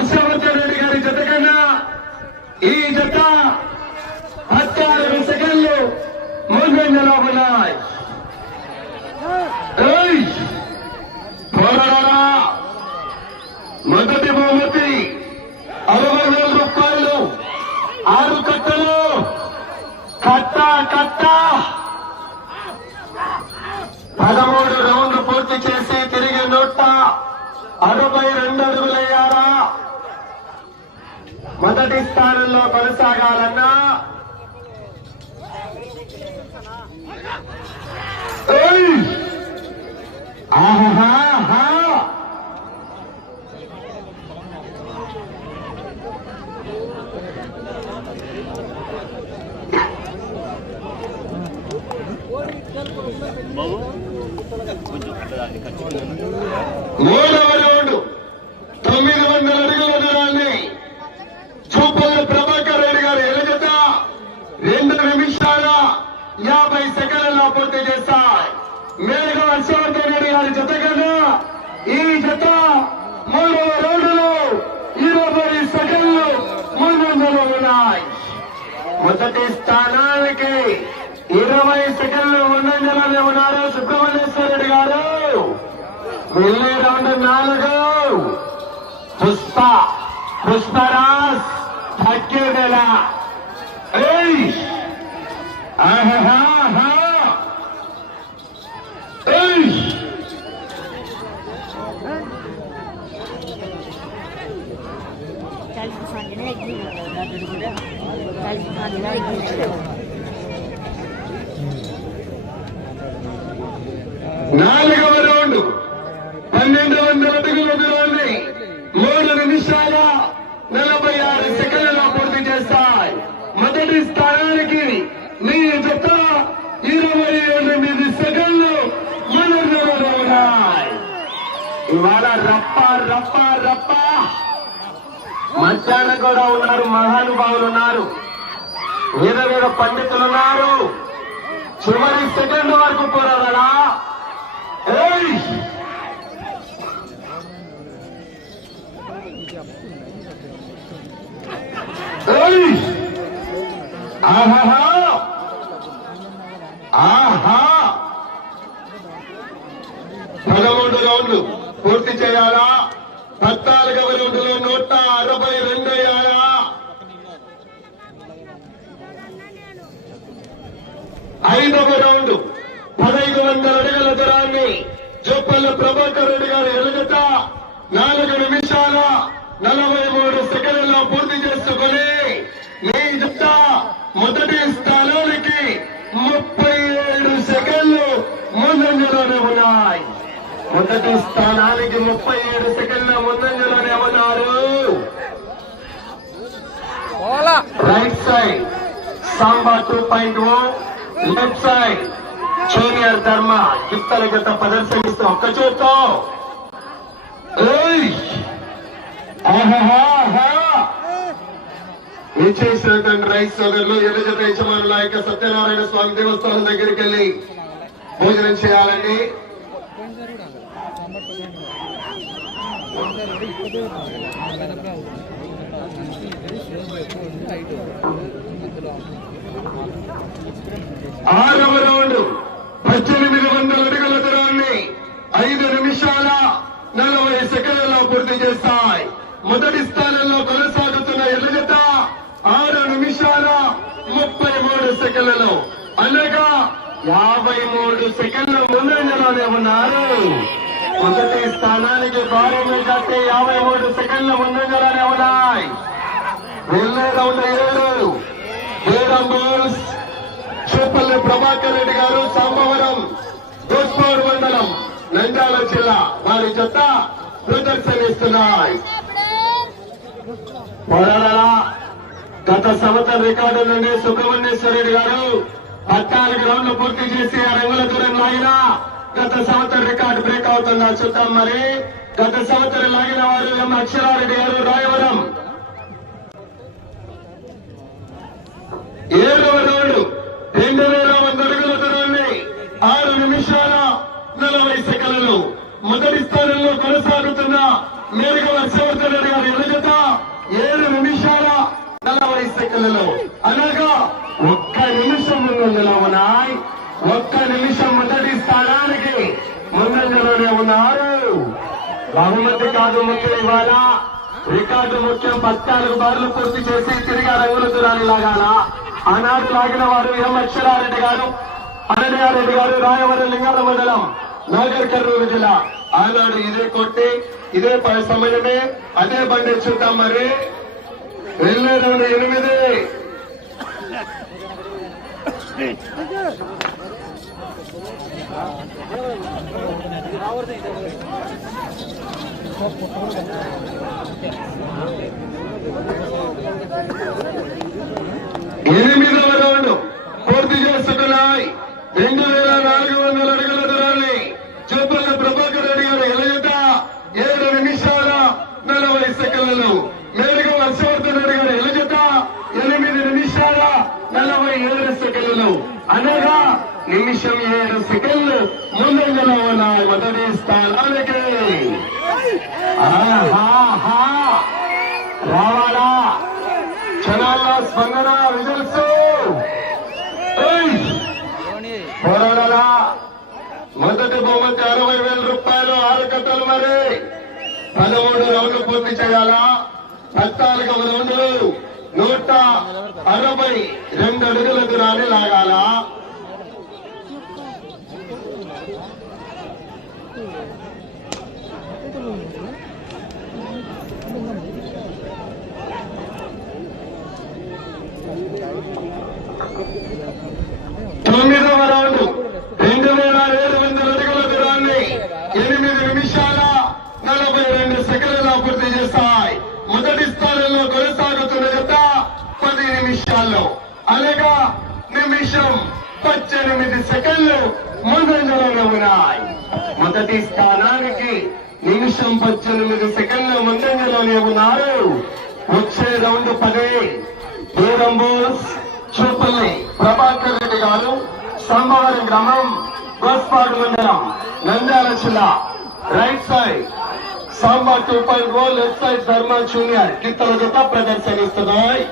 హర్షవర్ధన్ రెడ్డి గారి జత కన్నా ఈ జత 16 సెకండ్లు ముందంజలో ఉన్నాయి. మొదటి బహుమతి 60,000 రూపాయలు. 6 కట్టలు కట్ట 13 రౌండ్లు పూర్తి చేసి తిరిగి 162 అడుగులయ్యారా మొదటి స్థానంలో కొనసాగాలన్నా ఆహా 3వ రౌండ్ 900 అడుగుల దూరాన్ని చూపల్లి ప్రభాకర్ రెడ్డి గారు ఎలుగత 2 నిమిషాల 50 సెకండ్లలో పూర్తి చేశాయి. మేలుగా హర్షవర్ధన్ రెడ్డి గారి జత కన్నా ఈ జత 3వ రౌండ్లో 20 సెకండ్లు ముందంజలో ఉన్నాయి. మొదటి స్థానానికి 20 సెకండ్లు ముందంజలోనే ఉన్నారు సుబ్రహ్మణ్యేశ్వర రెడ్డి గారు. వెళ్ళే రౌండ్ 4 పుష్పరాజ్ తగ్గేదెల నాలుగవ రౌండ్ 1200 అడుగుల దూరాన్ని 3 నిమిషాల 46 సెకండ్లలో పూర్తి చేస్తాయి. మొదటి స్థానానికి మీ జత 28 సెకండ్లు ముందంజలో ఉన్నాయి. ఇవాళ రప్ప మధ్యాహ్నం కూడా ఉన్నారు, మహానుభావులు ఉన్నారు, వేద పండితులు ఉన్నారు. చివరి సెకండ్ వరకు పోరాడా. ఆహా 13 రౌండ్లు పూర్తి చేయాలా. 14వ రౌండ్లో 162 అయ్యాయా. 5వ రౌండ్ 1500 అడుగుల దూరాన్ని జోపల్లి ప్రభాకర్ రెడ్డి గారు ఎలుగత 4 నిమిషాల 43 సెకండ్లలో పూర్తి చేసుకుని మీ జత మొదటి స్థానానికి 37 సెకండ్లు ముందంజలోనే ఉన్నాయి. మొదటి స్థానానికి 37 సెకండ్ల ముందంజలోనే ఉన్నారు. Right side Samba 2.0, left side junior ధర్మ యుక్తల జత ప్రదర్శనిస్తూ ఒక్క చేత్తో నిశ్చయించినటువంటి రైతు సోదరులు ఎర్ర జత యజమానుల యొక్క సత్యనారాయణ స్వామి దేవస్థానం దగ్గరికి వెళ్లి భోజనం చేయాలండి. ఆరవ రౌండ్ 1800 అడుగుల దూరాన్ని 5 నిమిషాల 40 సెకండ్లలో పూర్తి చేస్తాయి. మొదటి స్థానంలో కొనసాగుతున్న ఎర్ర జత 6 నిమిషాల 33 సెకండ్లలో, అనగా 53 సెకండ్ల ముందంజలోనే ఉన్నారు. మొదటి స్థానానికి భారీ కట్టి 53 సెకండ్ల ముందంజలోనే ఉన్నాయి. వెళ్ళే రౌండ్ 7 బేరంబోల్స్ చూపల్లి ప్రభాకర్ రెడ్డి గారు సాంబవరం దోస్పూర్ మండలం నంద్యాల జిల్లా వారి జత ప్రదర్శనిస్తున్నాయి. గత సంవత్సరం రికార్డు నుండి సుబ్రహ్మణ్యేశ్వర రెడ్డి గారు 14 రౌండ్లు పూర్తి చేసి 6 అంగుళ దూరం లాగినా గత సంవత్సరం రికార్డు బ్రేక్ అవుతుందా చూద్దాం. మరి గత సంవత్సరం లాగిన వారు ఎం అక్షరారెడ్డి గారు రాయవరం. 7వ రౌండ్ 2100 అడుగుల దూరాన్ని 6 నిమిషాల 40 సెకండ్లు మొదటి స్థానంలో కొనసాగుతున్న మేలుగా హర్షవర్ధన్ రెడ్డి గారి ఎదుట కాదు ముఖ్యం, ఇవాళ రికార్డు ముఖ్యం. 14 బార్లు పూర్తి చేసి తిరిగి రంగుల దూరాన్ని లాగాల. ఆనాడు లాగిన వారు ఎం అక్షరారెడ్డి గారు, అనన్యారెడ్డి గారు, రాయవరం లింగాల మండలం, నాగర్ కర్నూలు జిల్లా. ఆనాడు ఇదే కొట్టి ఇదే సమయమే అదే బండి చూద్దాం. మరి వెళ్ళే 8 8వ రౌండ్ పూర్తి చేసుకున్నాయి. 2400 అడుగుల దూరాన్ని చెప్పల ప్రభాకర్ రెడ్డి గారు ఎలజట 7 నిమిషాల 40 సెకండ్లలో, మేలుగా హర్షవర్ధన్ రెడ్డి గారు ఎలజట 8 నిమిషాల 47 సెకండ్లలో, అనగా నిమిషం 7 సెకండ్లు ముందంజలో ఉన్నాయి మొదటి స్థానానికి. రావాలా క్షణాల్లో స్పందన రిజల్ట్స్ పోరాడాలా. మొదటి బహుమతి 60,000 రూపాయలు, 6 కట్టలు. మరి 13 రౌండ్లు పూర్తి చేయాలా. 14వ రౌండ్లు 162 అడుగుల దూరాన్ని లాగాల. తొమ్మిదవ రౌండ్ 2700 అడుగుల దూరాన్ని 8 నిమిషాల 42 సెకండ్లలో పూర్తి చేస్తాయి. మొదటి స్థానంలో కొనసాగుతున్న జత 10 నిమిషాల్లో, అనగా నిమిషం 18 సెకండ్లు ముందంజలోనే ఉన్నాయి. మొదటి స్థానానికి నిమిషం 18 సెకండ్లు ముందంజలోనే ఉన్నారు. వచ్చే రౌండ్ 10. దూరం బోల్స్ చూపల్లి ప్రభాకర్ రెడ్డి గారు, సంభవరం గ్రామం, గోస్పాడు మండలం, నంద్యాల జిల్లా. Right side Samba 2.0, left side ధర్మ జూనియర్ కిత్తల జత ప్రదర్శనిస్తున్నాయి.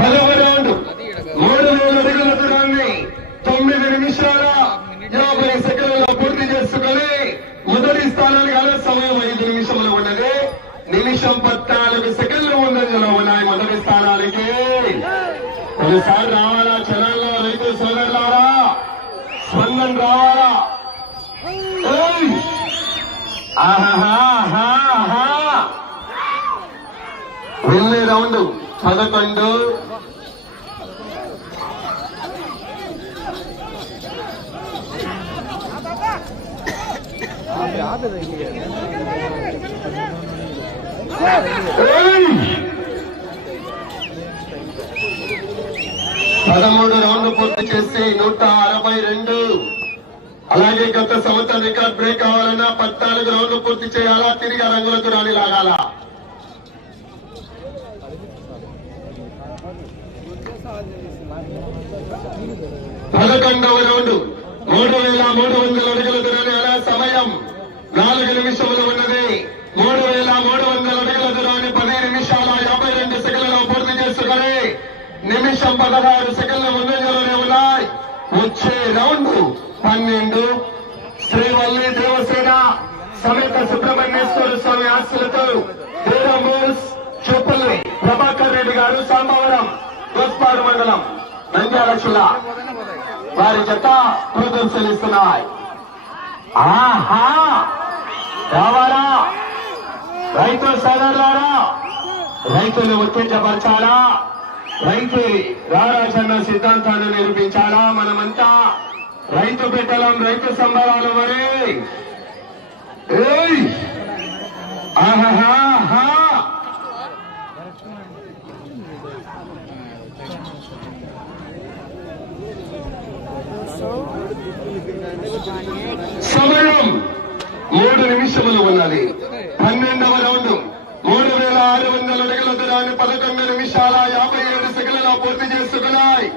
పదవ రౌండ్ 3000 అడుగుల దూరాన్ని 9 నిమిషాల 50 సెకండ్లలో పూర్తి చేసుకుని మొదటి స్థానానికి అలా సమయం 5 నిమిషములు ఉన్నది. నిమిషం 14 సెకండ్లు ముందంజలో ఉన్నాయి మొదటి స్థానానికి. కొన్నిసారి రావాలా జనాల్లో రైతు సోదరులారా, స్పందన రావాలా. వెళ్ళే రౌండ్ 11. పదమూడు రౌండ్లు పూర్తి చేసి 162. అలాగే గత సంవత్సరం రికార్డ్ బ్రేక్ కావాలన్నా 14 రౌండ్లు పూర్తి చేయాలా. తిరిగి రంగుల దూరాన్ని లాగాల. 11వ రౌండ్ 3300 అడుగుల దూరాన్ని అలా సమయం 4 నిమిషములు ఉన్నది. 3300 అడుగుల దూరాన్ని 10 నిమిషాల 52 సెకండ్లలో పూర్తి చేసుకుని నిమిషం 16 సెకండ్ల ముందంజలోనే ఉన్నాయి. వచ్చే రౌండ్ 12. శ్రీవల్లి దేవసేన సమేత సుబ్రహ్మణ్యేశ్వర స్వామి ఆశలతో దూరం బోల్స్ చూపల్లి ప్రభాకర్ రెడ్డి గారు, సాంబవరం, గోస్పాడు మండలం, నంద్యాల జిల్లా. వారి జత ప్రదర్శనిస్తున్నాయి. రావాలా రైతు సోదరులారా, రైతులు ఉత్తేజపరచాలా, రైతు రారాజన్న సిద్ధాంతాన్ని నిరూపించాలా. మనమంతా రైతు బిడ్డలం, రైతు సంబరాలు. మరి సమయం 3 నిమిషములు ఉన్నది. 12వ రౌండ్ 3600 అడుగుల దూరాన్ని 11 నిమిషాల 57 చేసుకున్నాయి.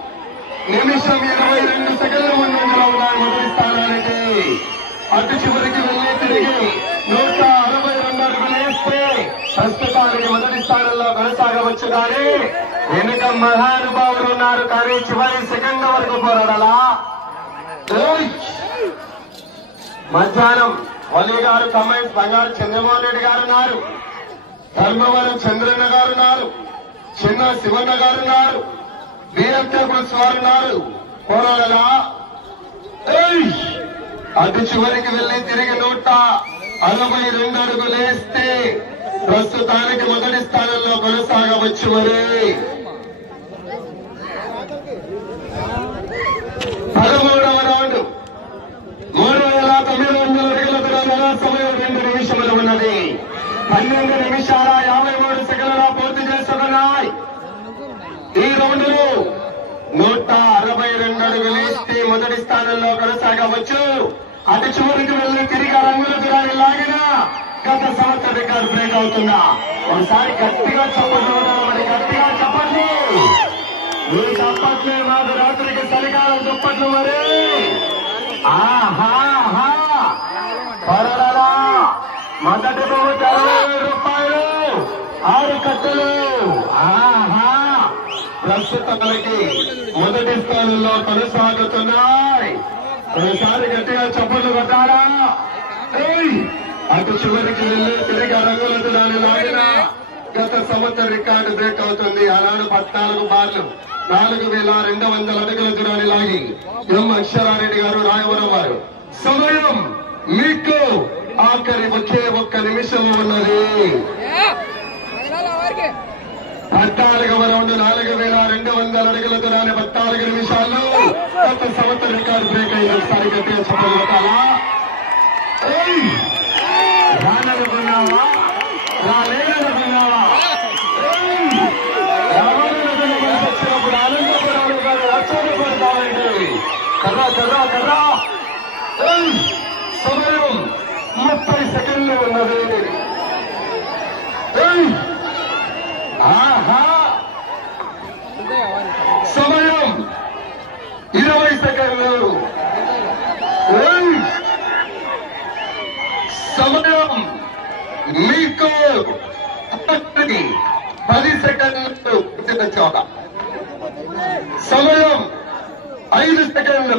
నిమిషం 22 సెకండ్ల ముందంజలో ఉన్నాయి మొదటి స్థానానికి. అటు చివరికి వెళ్ళి తిరిగి 162 అడుగులు వేస్తే ప్రస్తుతానికి మొదటి స్థానంలో కొనసాగవచ్చు. కానీ వెనుక మహానుభావులు ఉన్నారు. కానీ చివరి సెకండ్ వరకు పోరాడాలా. మధ్యాహ్నం వలి గారు కమెంట్స్ బంగారు చంద్రమోహన్ రెడ్డి గారు ఉన్నారు. ధర్మవరం చంద్రన్న గారు ఉన్నారు. చిన్న శివన్న గారు ఉన్నారు. వీరంతపురం వారు ఉన్నారు. పోరాడలా. అటు చివరికి వెళ్లి తిరిగి 162 అడుగులు వేస్తే ప్రస్తుతానికి మొదటి స్థానంలో కొనసాగవచ్చు. మరి 13వ రౌండ్ 3900 అడుగుల దూరంలో సమయం 2 నిమిషములు ఉన్నది. 12 నిమిషాల 53 సెకండ్ల పూర్తి చేసుకున్నాయి. ఈ రౌండ్ లో 162 అడుగులు వేస్తే మొదటి స్థానంలో కొనసాగవచ్చు. అటు చివరికి వెళ్లి తిరిగి రంగుల దూరాన్ని లాగిన గత సంవత్సరం రికార్డు బ్రేక్ అవుతుందా? ఒకసారి గట్టిగా చెప్పండి. మరి గట్టిగా చెప్పండి. మీరు చప్పట్లే మాకు రాత్రికి చలికాలం దుప్పట్లు. మరి ఆహా పరడా మొదటి బహుమతి 60,000 రూపాయలు 6 కట్టలు. ఆహా ప్రస్తుతానికి మొదటి స్థానంలో కొనసాగుతున్నాయి. ఒకసారి గట్టిగా చప్పట్లు కొట్టారా. అటు చివరికి వెళ్ళి తిరిగి రంగుల దూరాన్ని లాగిన గత సంవత్సరం రికార్డు బ్రేక్ అవుతుంది. ఆనాడు 14 బార్లు 4200 అడుగుల దూరాన్ని లాగి ఎం అక్షరారెడ్డి గారు రాయవరం వారు. సమయం మీకు ఆఖరి ఒక్క నిమిషం ఉన్నది. 14వ రౌండ్ 4200 అడుగుల దూరాన్ని 14 నిమిషాల్లో గత సంవత్సరం రికార్డు బ్రేక్ అయింది. ఒకసారి గట్టిగా చెప్పలు కొట్టాలా. రాననుకున్నావా? రాలేదనుకున్నావా? వచ్చినప్పుడు ఆనందపడాలి కానీ ఆశ్చర్యపడతామండి. కర్రా సమయం 30 సెకండ్లు ఉన్నది. ఆహా సమయం 20 సెకండ్లు. సమయం మీకు 10 సెకండ్లు. సమయం 5 సెకండ్లు.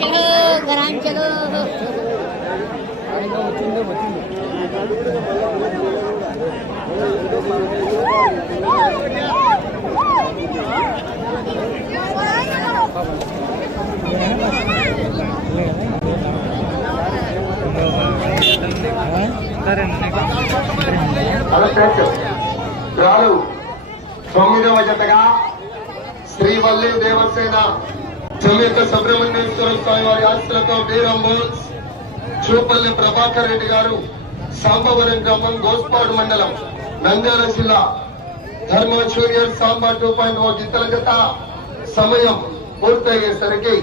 चलो गराम चलो రాలు 9వ జతగా శ్రీవల్లి దేవసేన సమేత సుబ్రహ్మణ్యేశ్వర స్వామి వారి ఆశలతో బీరంబోల్స్ చూపల్లి ప్రభాకర్ రెడ్డి గారు సాంబవరం గ్రామం గోస్పాడు మండలం నంద్యాల జిల్లా ధర్మ జూనియర్ సాంబా 2.0 గిత్తల జత సమయం పూర్తయ్యేసరికి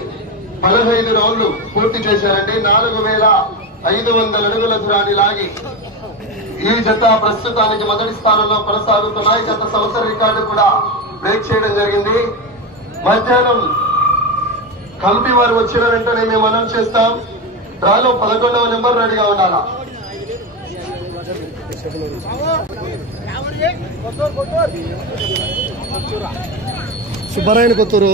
15 రౌండ్లు పూర్తి చేశారండి. 4500 అడుగుల దూరాన్ని లాగి ఈ జత ప్రస్తుతానికి మొదటి స్థానంలో కొనసాగుతున్నాయి. గత సంవత్సర రికార్డు కూడా బ్రేక్ చేయడం జరిగింది. మధ్యాహ్నం కమిటీ వారు వచ్చిన వెంటనే మేము అనౌన్స్ చేస్తాం. డ్రాలో 11వ నెంబర్ రెడీగా ఉండాలా. సుబ్బరాయన కొత్తూరు